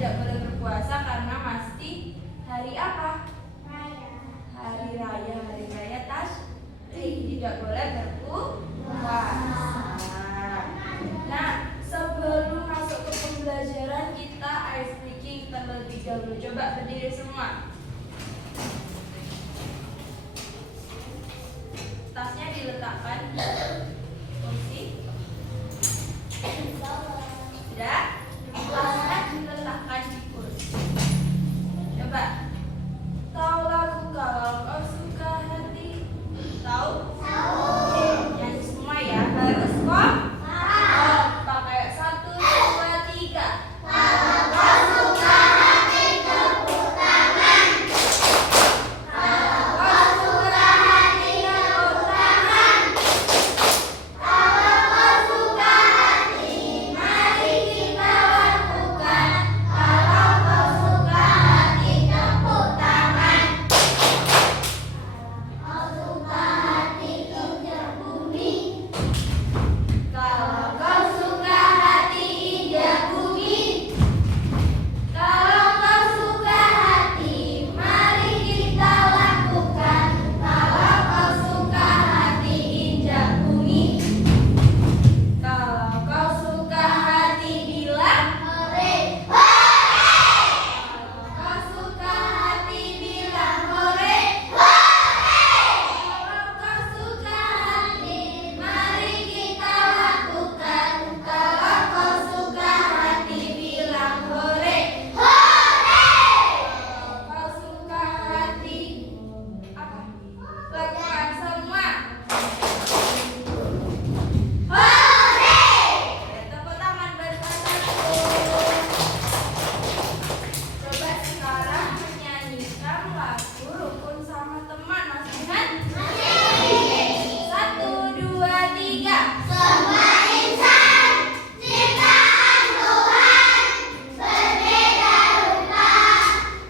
tidak boleh berpuasa karena masih hari apa? Hari raya Tasyrik, tidak boleh berpuasa. Nah, sebelum masuk ke pembelajaran kita ice breaking terlebih dahulu. Coba berdiri semua. Tasnya diletakkan di kursi. Sudah? Tasnya diletakkan di kursi. Coba. Tahu lagu kalau kau suka hati? Tahu? Oke, nyanyi semua ya. Harus kok? Pakai 1, 2, 3. Kalau kau suka hati tepuk tangan. Kalau kau suka hati tepuk tangan. Kalau kau suka hati, mari kita lakukan. Kalau kau suka hati tepuk tangan. Kau suka hati injak bumi. Kalau kau suka hati injak bumi. Kalau kau suka hati, mari kita lakukan. Kalau kau suka hati injak bumi. Kalau kau suka hati bilang hore. Kalau kau suka hati bilang hore. Kalau kau suka hati, mari kita lakukan. Kalau kau suka hati bilang hore. Kalau kau suka hati apa? Lakukan semua. Hore! Tepuk tangan bersatu. Coba sekarang menyanyikan lagu Rukun sama Teman. Masih ingat? Oke. 1, 2, 3. Semua insan ciptaan Tuhan, berbeda rupa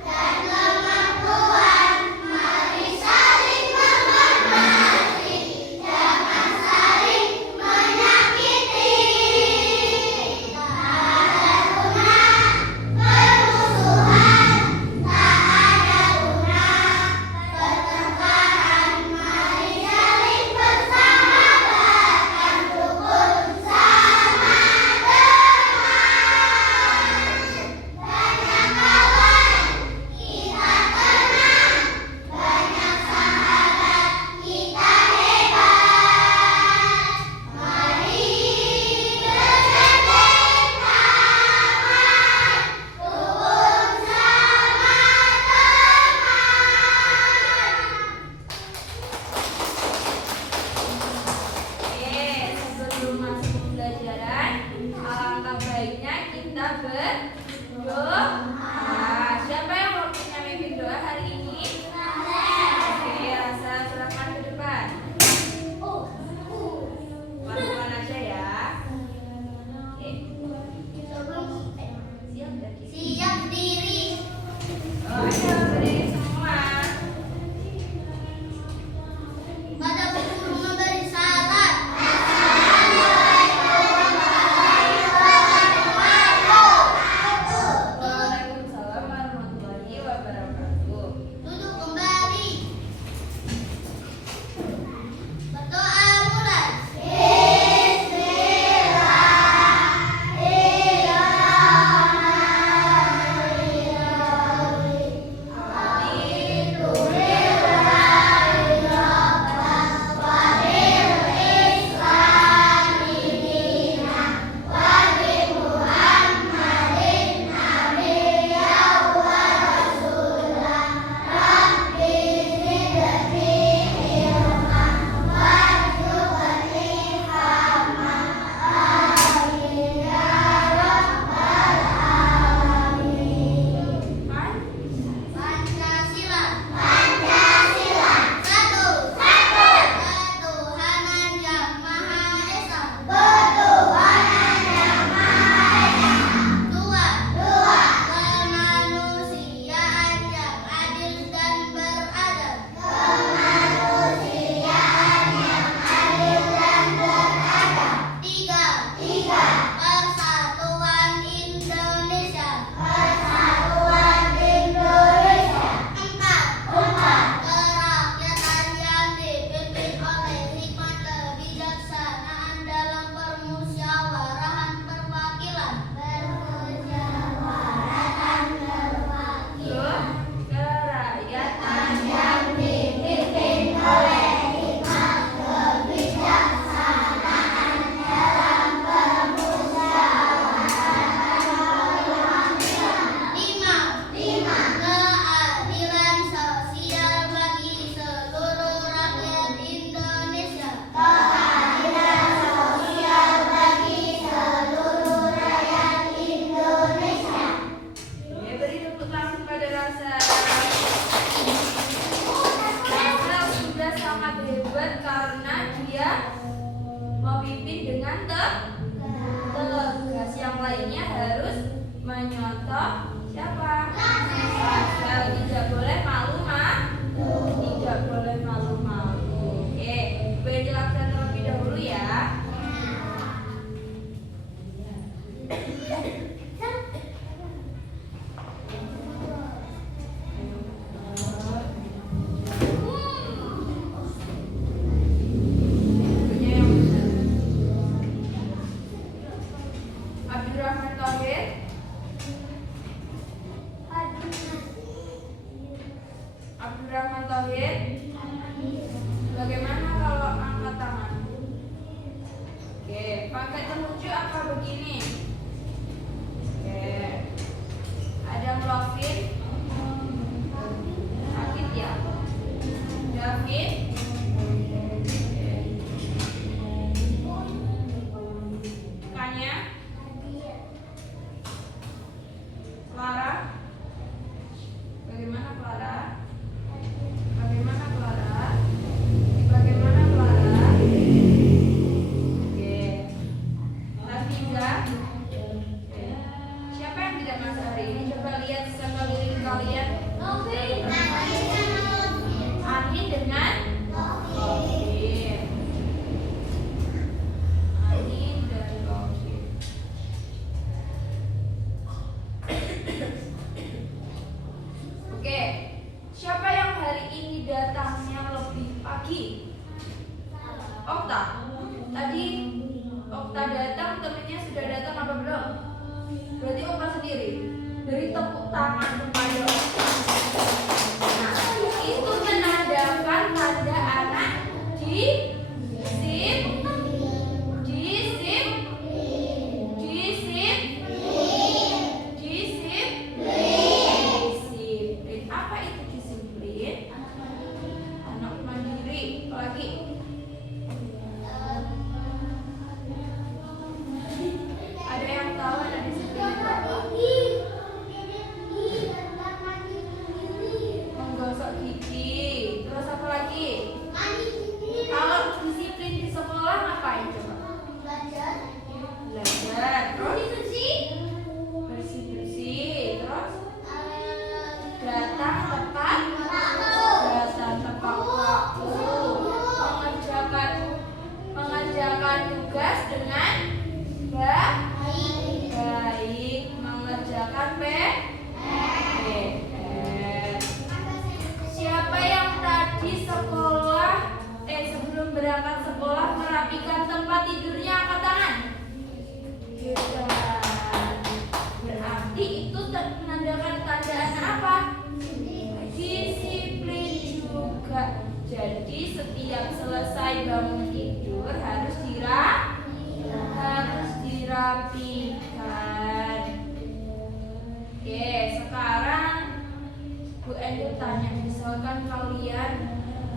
dan kemampuan. Mari saling menghormati, jangan saling menyakiti. Tak ada guna permusuhan, tak ada guna pertengkaran. Mari saling bersahabatan, rukun sama teman. Banyak kawan kita tenang, banyak sahabat kita hebat. Mari bergandeng tangan, rukun sama teman. Oke, sebelum masuk pembelajaran, alangkah baiknya kita berdoa. Siapa yang mau punya mimpi doa hari ini? Oke, Rasa silakan ke depan. Teman-teman aja ya. Oke. Siap gak, Ki? Siap diri. Ayo berdiri semua. Pada guru memberi salam. Waalaikumsalam siapa? Lasel. Tidak boleh malu-malu. Tidak boleh malu-malu. Oke, boleh jelaskan terlebih dahulu ya. Abdurrahman Thohir. Abdurrahman Thohir. Bagaimana kalau angkat tangan? Oke, pakai telunjuk apa begini? Oke. Ada Melvin. Sakit ya? David. Kanya. Clara. Bagaimana Clara? Bagaimana Clara? Bagaimana Clara? Oke. Lafiza. Oke. Siapa yang tidak masuk hari ini? Coba lihat sekeliling kalian. Ani dengan Lovin. Ani dan Lovin. Oke, siapa yang hari ini datangnya lebih pagi? Okta. Tadi Okta datang, temennya sudah datang apa belum? Berarti Okta sendiri. Beri tepuk tangan kepada Okta. Nah, itu menandakan tanda anak disiplin. Apa itu disiplin? Anak mandiri. Apalagi? Ada yang tahu anak disiplin itu apa? Menggosok gigi. Terus apa lagi? Kalau disiplin di sekolah ngapain coba? Belajar. Terus bersih-bersih. Terus datang tepat waktu. Mengerjakan tugas dengan baik. Mengerjakan PR. Siapa yang tadi sebelum berangkat sekolah merapikan tempat tidurnya, angkat tangan. Berarti itu menandakan tanda anak apa? Disiplin juga. Jadi setiap selesai bangun tidur harus dirapikan. Oke, sekarang Bu Endo tanya, misalkan kalian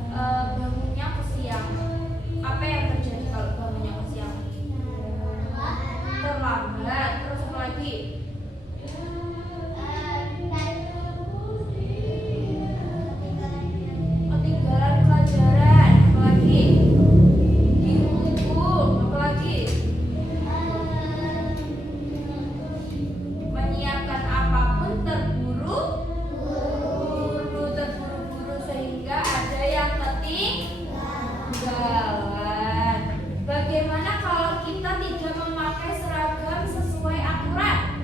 bangunnya kesiangan, apa yang terjadi kalau bangunnya kesiangan? Terlambat. Terus apa lagi? Ketinggalan pelajaran. Apa lagi? Dihukum. Apa lagi? Menyiapkan apapun terburu-buru sehingga ada yang ketinggalan. Bagaimana kalau kita tidak memakai seragam sesuai aturan?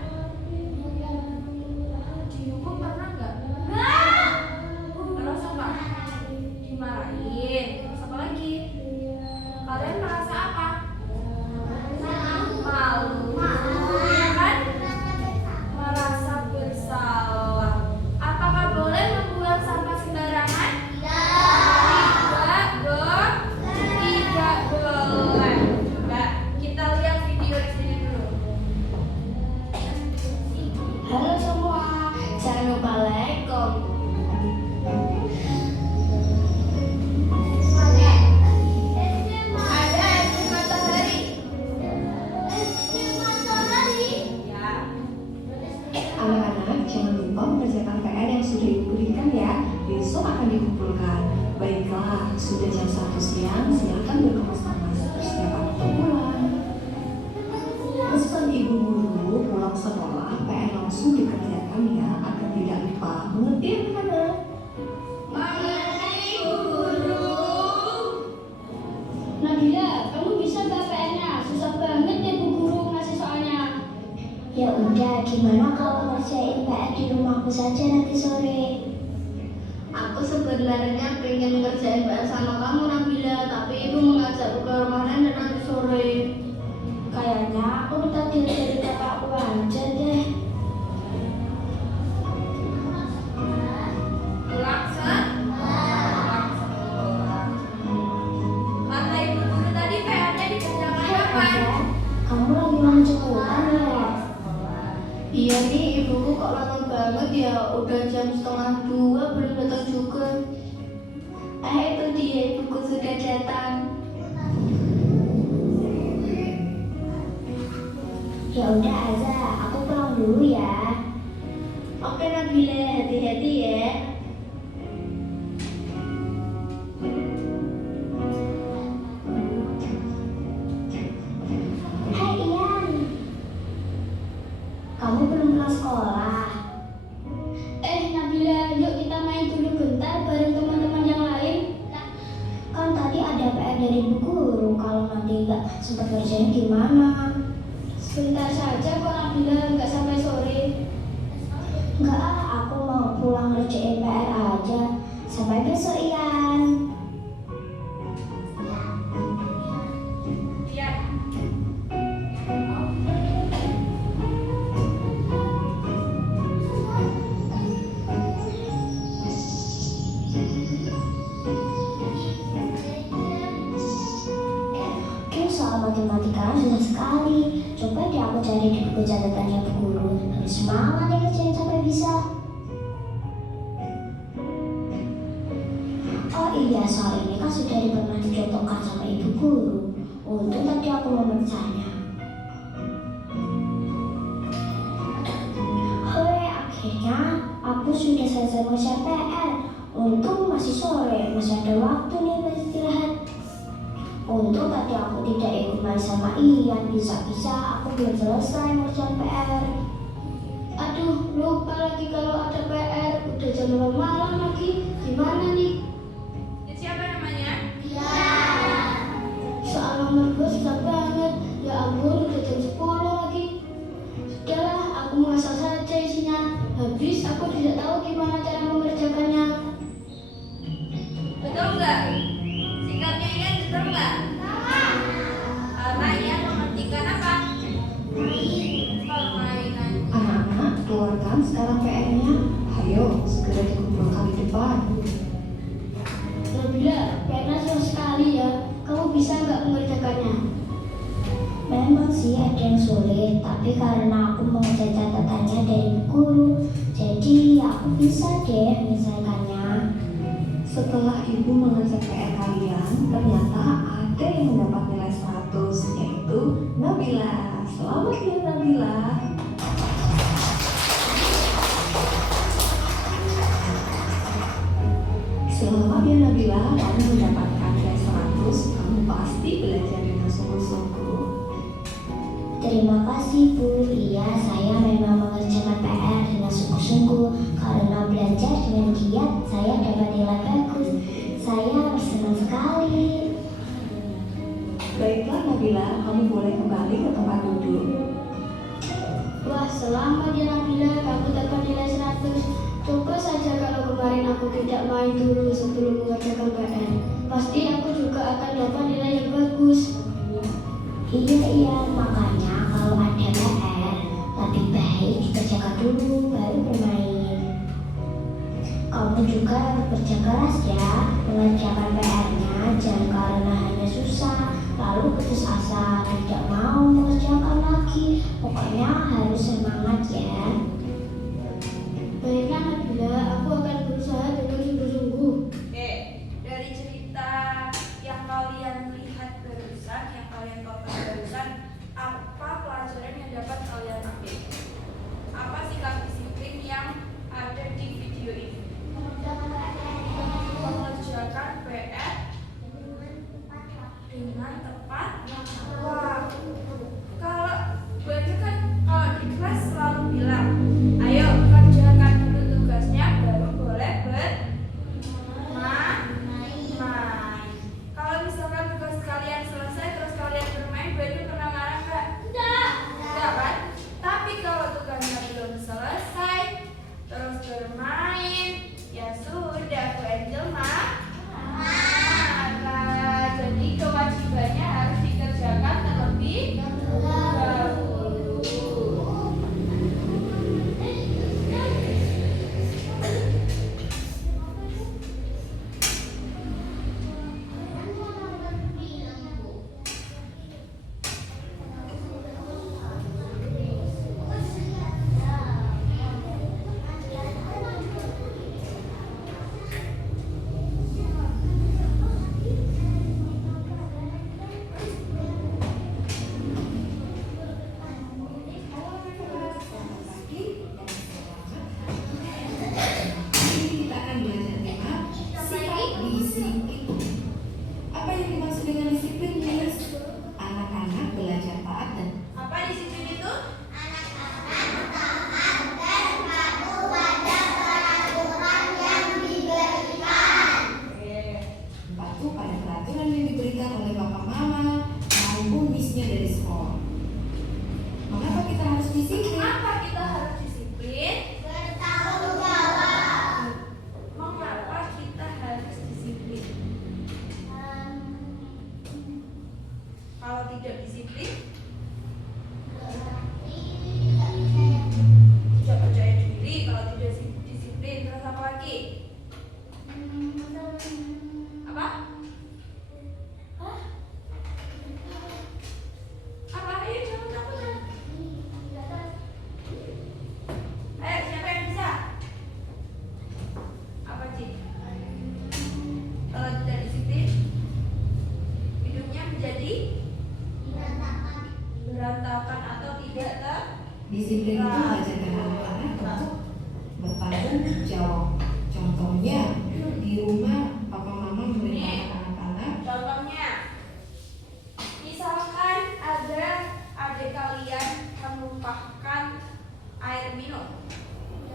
Dihukum pernah nggak? Terus apa? Dimarahin. Terus apa lagi? Kalian merasa apa? Malu, ya kan? Merasa bersalah. Apakah boleh membuang sampah sembarangan? Tidak boleh. Coba kita lihat video di sini dulu. Halo semua, Assalamualaikum. Ada SD Matahari. Ya. Anak-anak, jangan lupa mengerjakan PR yang sudah ibu berikan ya. Besok akan dikumpulkan. Baiklah, sudah jam 1 siang, silakan berkemas-kemas. Persiapan untuk pulang. Pesan ibu guru pulang sekolah, PR langsung dikerjakan. aku saja nanti sore. Aku sebenarnya pengen ngerjain PR sama kamu Nabila, tapi ibu mengajakku ke rumah nenek nanti sore. Kayaknya aku minta dari kakakku aja deh. Pulang kata ibu guru tadi PR-nya dikerjakan kapan? Kamu lagi mencukupan ya? Iya nih, ibuku kok lama banget ya, udah jam 1:30 belum datang juga. Itu dia, ibuku sudah datang. Ya udah Aza, aku pulang dulu ya. Oke Nabila, hati-hati ya. Hai Ian, kamu belum pulang sekolah? Nabila, yuk kita main dulu bentar bareng teman-teman yang lain. Kan tadi ada PR dari ibu guru, kalau nanti nggak sempat kerjain gimana? Sebentar saja kok Nabila, nggak sampai sore. Nggak aku mau pulang ngerjain PR aja. Sampai besok Ian. Iya. Soal matematika susah sekali. Coba deh aku cari di buku catatannya Bu Guru. Harus semangat ya kerjain sampai bisa. Oh iya, soal ini kan sudah pernah dicontohkan sama Ibu Guru. Untung tadi aku memecahnya. Hore, akhirnya aku sudah selesai mengerjakan PR. Untung masih sore, masih ada waktu nih beristirahat. Untung tadi aku tidak ikut main sama Ian, bisa-bisa aku belum selesai ngerjain PR. Aduh, lupa lagi kalau ada PR, udah jam 2 malam lagi, gimana nih? Ya, siapa namanya? Soal nomor 2 susah banget, ya ampun udah jam 10 lagi. Sudahlah, aku mengasal saja isinya, habis aku tidak tahu gimana cara mengerjakannya. Betul nggak? Sikapnya Ian betul nggak? Karena Ian mementingkan apa? Permainan. Anak-anak, keluarkan sekarang PR-nya. Ayo, segera dikumpulkan di depan. Nabila, PR-nya susah sekali ya, kamu bisa nggak mengerjakannya? Memang sih ada yang sulit, tapi karena aku mengejar catatannya dari guru, jadi aku bisa deh menyelesaikannya. Setelah ibu mengerjakan PR kalian, ternyata ada yang mendapat nilai 100, yaitu Nabila. Selamat ya Nabila. Selamat ya Nabila, kamu mendapatkan nilai 100, kamu pasti belajar dengan sungguh-sungguh. Terima kasih Bu, iya saya memang mengerjakan PR dengan sungguh-sungguh. Karena belajar dengan giat, saya dapat nilai bagus. Saya senang sekali. Baiklah Nabila, kamu boleh kembali ke tempat duduk. Wah, selamat ya Nabila, kamu dapat nilai 100. Coba saja kalau kemarin aku tidak main dulu sebelum mengerjakan PR. Pasti aku juga akan dapat nilai yang bagus. Iya, makanya kalau ada PR, lebih baik dikerjakan dulu baru bermain. Kamu juga harus kerja keras ya, mengerjakan PR-nya jangan karena hanya susah, lalu putus asa, tidak mau mengerjakan lagi. Pokoknya harus semangat ya. Baiklah Nabila, aku akan berusaha dengan sungguh-sungguh. Dari cerita yang kalian lihat barusan, yang kalian tonton barusan, apa pelajaran yang dapat kalian ambil? Apa sikap disiplin yang ada di video ini? Mengerjakan PR dengan tepat. Wah, kalau banyak kan kalau di kelas selalu bilang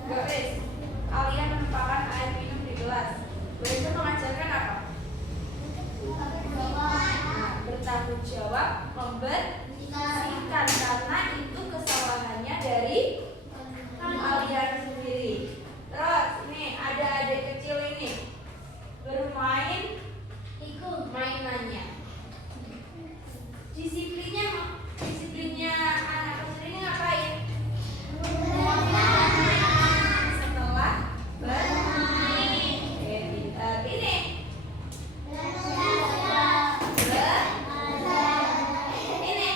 Garis. Kalian menumpahkan air minum di gelas. Bu Angel mengajarkan apa? Bertanggung jawab, membersihkan, karena itu kesalahannya dari kalian sendiri. Terus ini ada adik kecil ini bermain mainannya. Disiplinnya anak kecil ini ngapain? Setelah bermain. Oke, pintar. Ini ini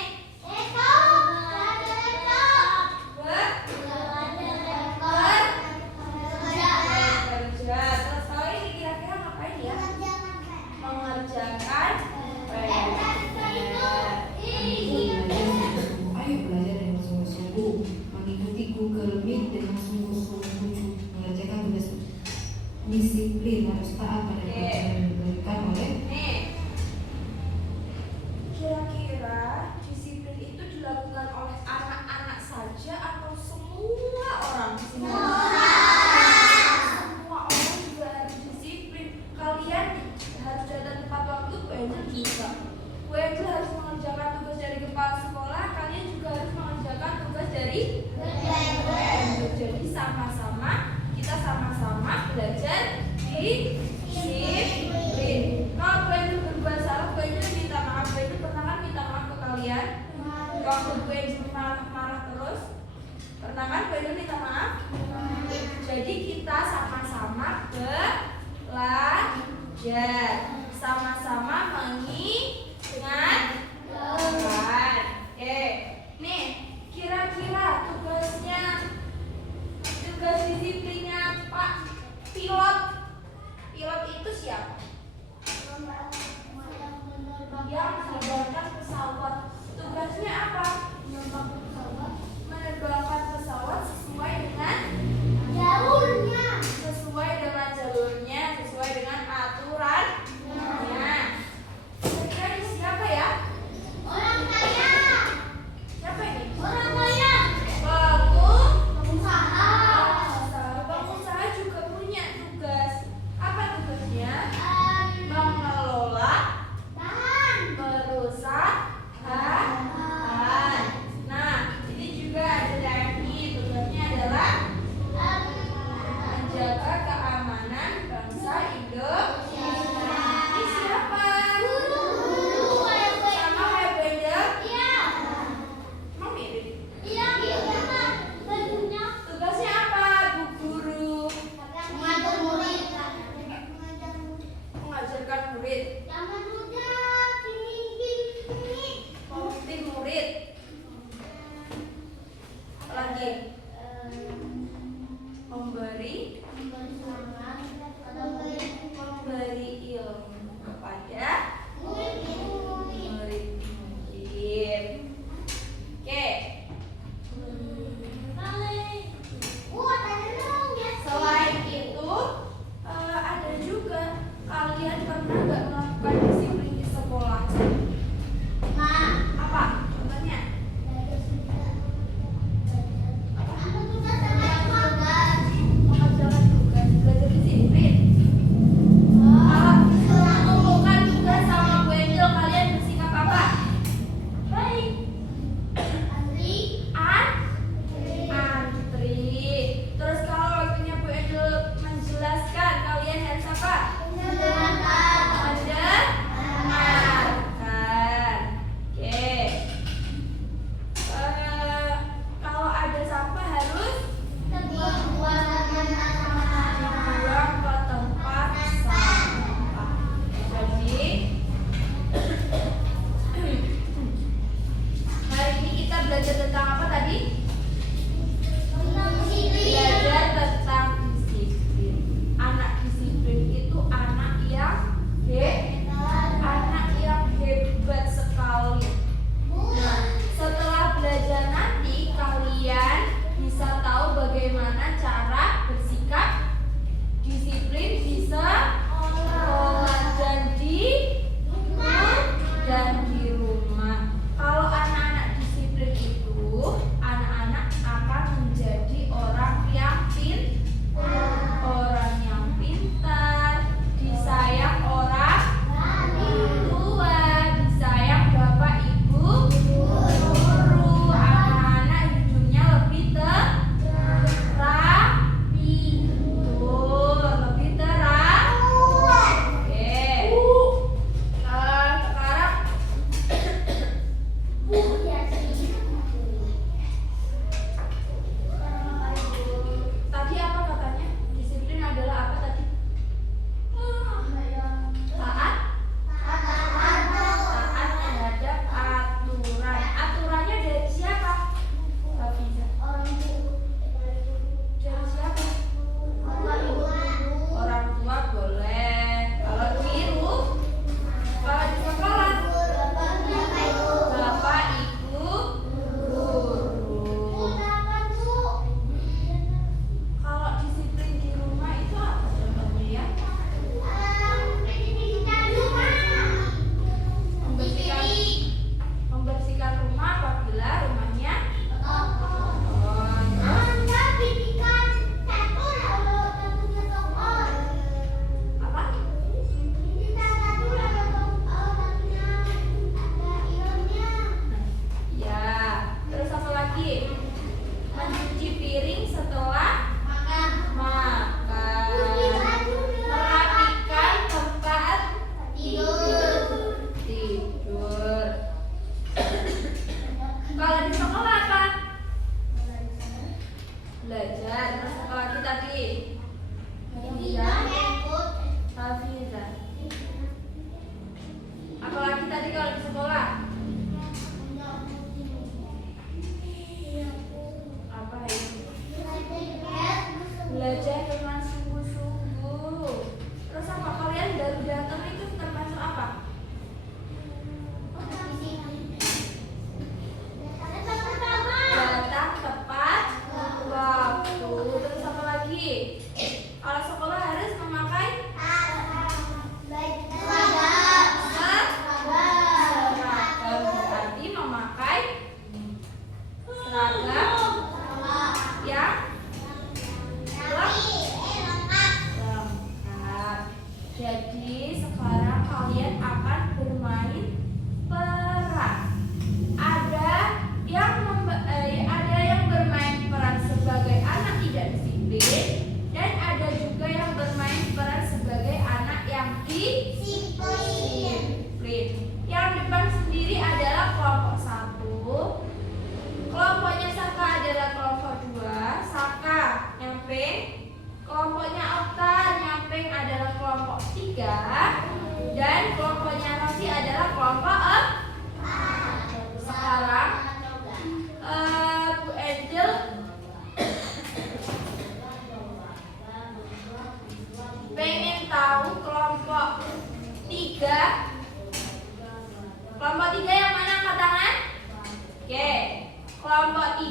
kerja. Terus kalau ini kira-kira ngapain ya? Mengerjakan PR. Ayo belajar dengan sungguh-sungguh, mengikuti Google Meet dengan sungguh-sungguh, mengerjakan tugas disiplin, harus taat pada pelajaran yang diberikan oleh. Nih, kira-kira disiplin itu dilakukan oleh anak-anak saja atau semua orang? Semua orang juga harus disiplin. Kalian harus datang tepat waktu. Bu Angel juga. Bu Angel harus mengerjakan tugas dari kepala sekolah. Kalian juga harus mengerjakan tugas dari Bu Angel. Jadi kita sama-sama belajar disiplin. Kalau Bu Angel berbuat salah, Bu Angel minta maaf. Bu Angel pernah kan minta maaf ke kalian? Waktu Bu Angel marah terus, pernah kan Bu Angel minta maaf? Jadi kita sama-sama belajar, sama-sama mengingatkan. Nih, kira-kira tugas disiplinnya Pak pilot itu siapa? Yang menerbangkan pesawat. Tugasnya apa? Menerbangkan pesawat sesuai dengan jalurnya, sesuai dengan aturannya. Kira-kira ini siapa ya? Siapa ini? Pengusaha juga punya tugas. Apa tugasnya? Mengelola perusahaan. Nah, ini juga ada TNI. Tugasnya adalah menjaga keamanan bangsa Indonesia. Ini siapa? Sama kayak Bu Angel? Emang mirip? Tugasnya apa, Bu Guru? Mengajarkan murid. Memimpin murid. Lagi memberi ilmu kepada murid. Oke. Selain itu ada juga, kalian pernah nggak melakukan disiplin di sekolah? Apa contohnya? Mengerjakan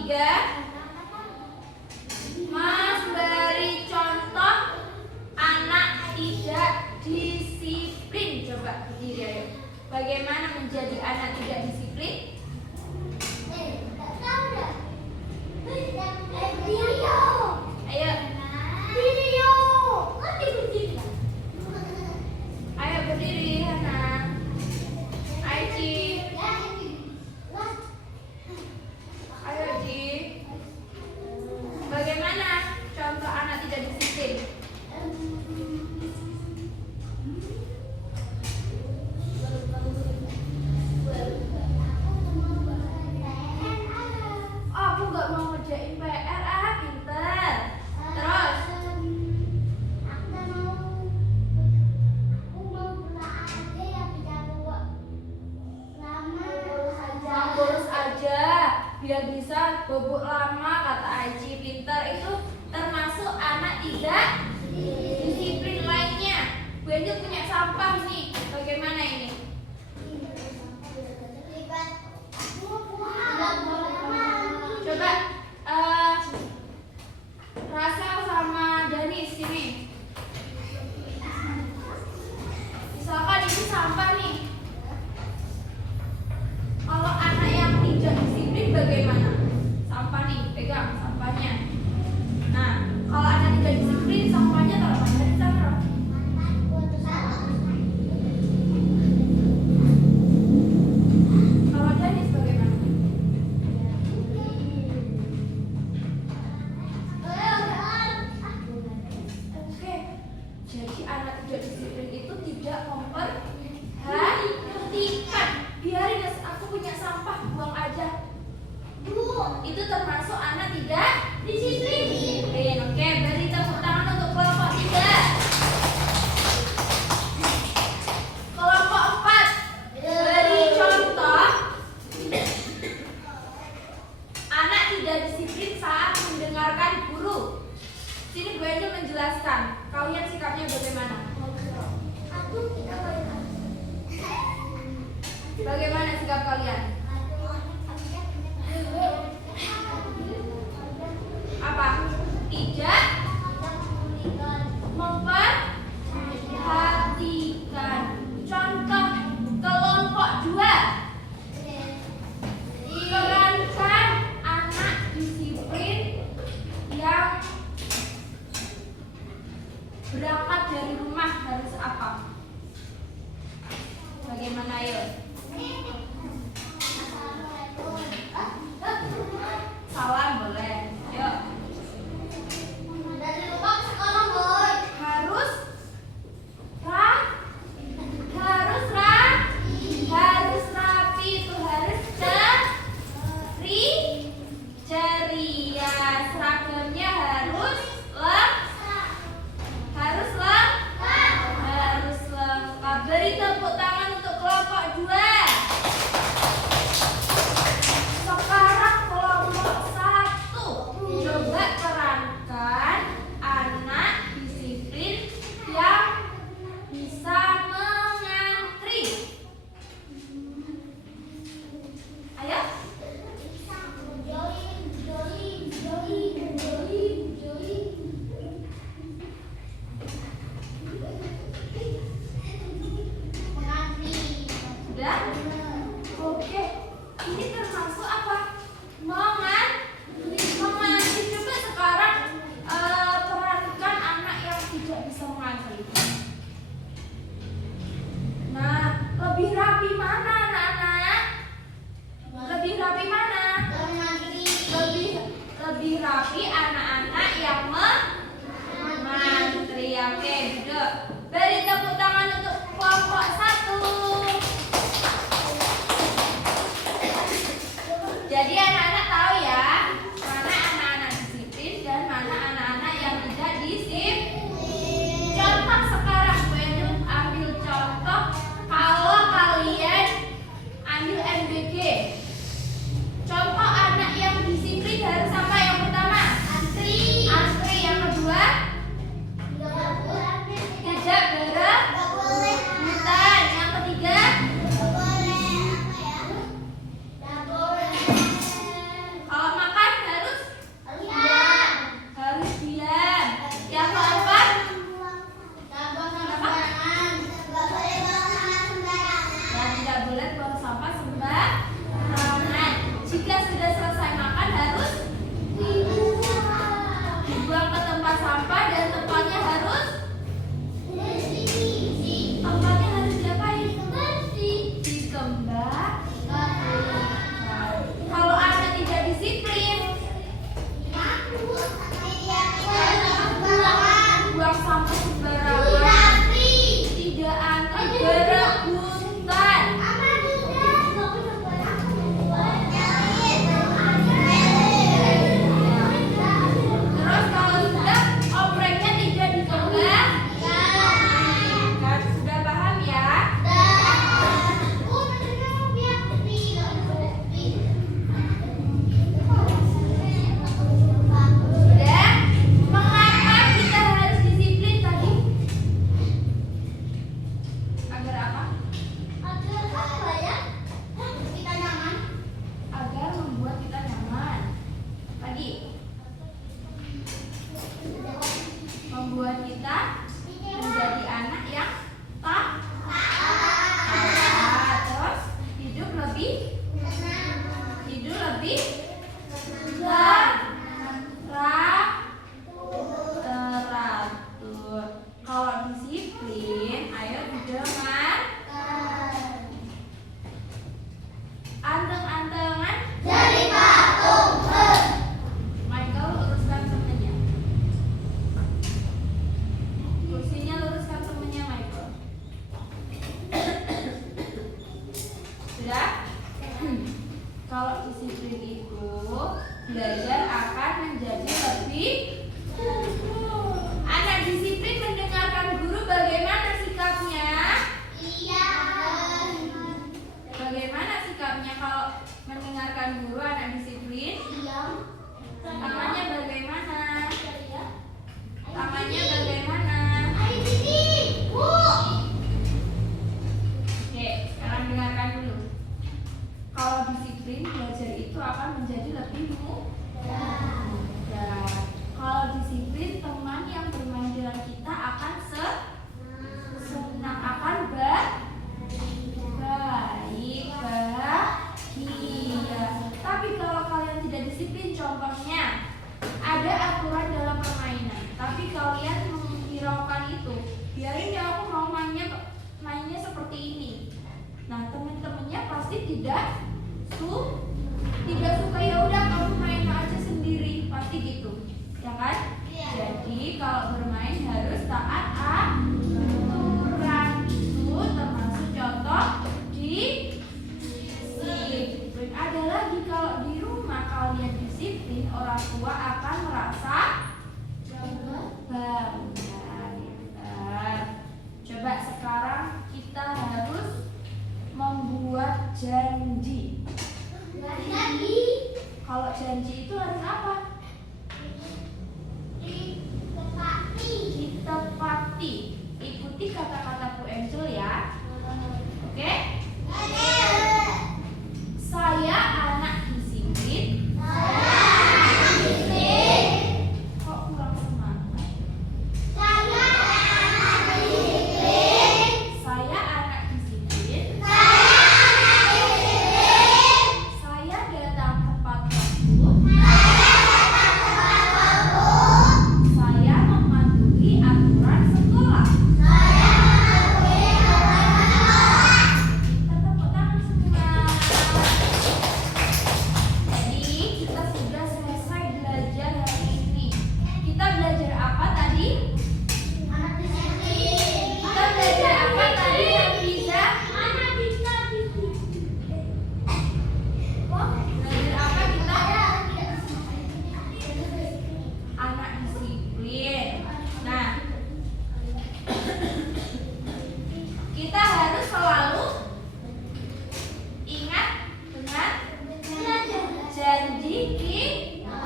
3. Mas beri contoh anak tidak disiplin. Coba berdiri ayo. Bagaimana menjadi anak tidak disiplin? Ayo. Ayo berdiri Hana. Ayo Ji. Bagaimana contoh anak tidak disiplin? Aku nggak mau ngerjain PR, pinter. Terus, mau bolos aja, biar bisa bobok lama, kata Aji. Pinter itu termasuk anak tidak disiplin lainnya. Bu Angel punya sampah nih, bagaimana ini? Coba Rasel sama Danis sini. Misalkan ini sampah nih. Kalau anak yang tidak disiplin bagaimana? Sampah nih, pegang sampahnya. Nah, kalau anak tidak disiplin, sampahnya taruh mana? Ditaruh. Kalau Danis bagaimana? Oke, jadi anak tidak disiplin itu tidak memperhatikan. Biarin aku punya sampah, buang aja. Itu termasuk anak tidak disiplin. Oke, beri tepuk tangan untuk kelompok 3. Kelompok 4, beri contoh anak tidak disiplin saat mendengarkan guru. Sini Bu Angel menjelaskan, kalian sikapnya bagaimana? Bagaimana sikap kalian? Apa? Tidak memperhatikan. Contoh kelompok 2. Perankan anak disiplin yang berangkat dari rumah harus apa? Bagaimana ayo? Salam boleh. Yuk. Harus rapi itu harus ceria. Seragamnya harus lengkap. Beri tepuk tangan untuk kelompok 2. membuat kita menjadi anak yang taat, terus hidup lebih teratur. Kalau disiplin, ayo didengar. Anteng-antengan Jadi patung. Michael, luruskan temennya. Kursinya luruskan temennya, Michael. Sudah? Kalau disiplin itu belajar akan menjadi lebih anak disiplin mendengarkan guru. Bagaimana sikapnya? Bagaimana sikapnya kalau mendengarkan guru anak disiplin? Tangannya bagaimana? Tangannya bagaimana? Oke, sekarang dengarkan dulu. Kalau disiplin, belajar itu akan menjadi lebih mudah. Kalau disiplin, teman yang bermain dengan kita akan senang, akan baik, bahagia. Tapi kalau kalian tidak disiplin, contohnya ada aturan dalam permainan, tapi kalian menghiraukan itu, biarin ya aku mau mainnya seperti ini. Nah, teman-temannya pasti tidak suka. Ya udah kamu main aja sendiri, pasti gitu, ya kan? Jadi kalau bermain harus taat aturan. Itu termasuk contoh disiplin. Ada lagi, kalau di rumah kalian disiplin, orang tua akan merasa bangga. Coba sekarang kita harus membuat janji. Kalau janji itu harus apa? Ditepati. Ikuti kata-kata Bu Angel ya. Oke? Saya anak disiplin. Kok kurang semangat? Saya anak disiplin. Saya datang tepat waktu. Saya mematuhi aturan sekolah. Kita tepuk tangan semua. Jadi kita sudah selesai belajar hari ini. Kita belajar apa tadi? Kita belajar apa tadi, Hafiza? Belajar apa kita? Anak disiplin. Nah, kita harus selalu ingat dengan janji kita.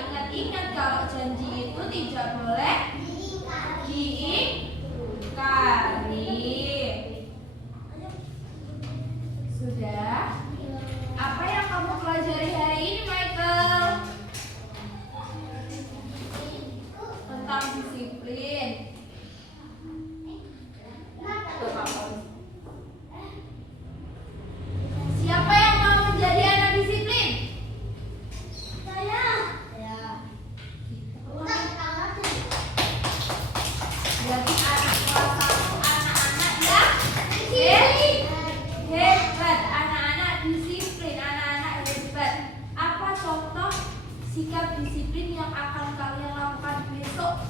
Ingat-ingat kalau janji itu tidak boleh diingkari. Sudah? Apa yang kamu pelajari hari ini, Michael? Tentang disiplin. Siapa yang mau menjadi anak disiplin? Berarti anak kelas 1 anak-anak yang hebat, anak-anak disiplin, anak-anak hebat. Apa contoh sikap disiplin yang akan kalian lakukan besok?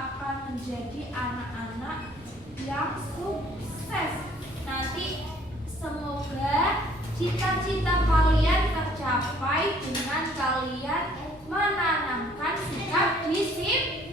akan menjadi anak-anak yang sukses. Nanti semoga cita-cita kalian tercapai dengan kalian menanamkan sikap disiplin.